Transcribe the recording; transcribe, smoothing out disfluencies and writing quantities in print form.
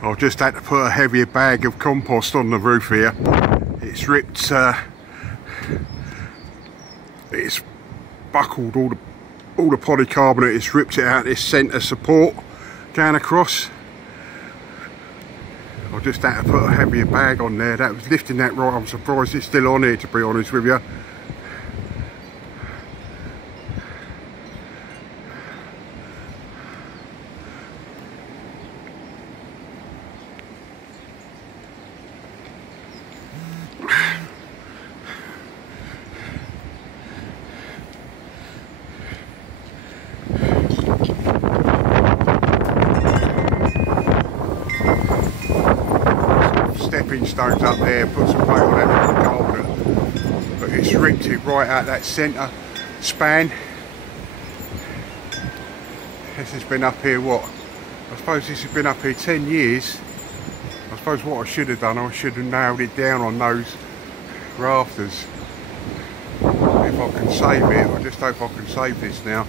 I've just had to put a heavier bag of compost on the roof here. It's ripped, it's buckled all the polycarbonate, it's ripped it out this centre support going across. I just had to put a heavier bag on there. That was lifting that right. I'm surprised it's still on here, to be honest with you. Stepping stones up there, put some weight on that golden, but it's ripped it right out that centre span. This has been up here, what? I suppose this has been up here 10 years. I suppose what I should have done, I should have nailed it down on those rafters. If I can save it, I just hope I can save this now.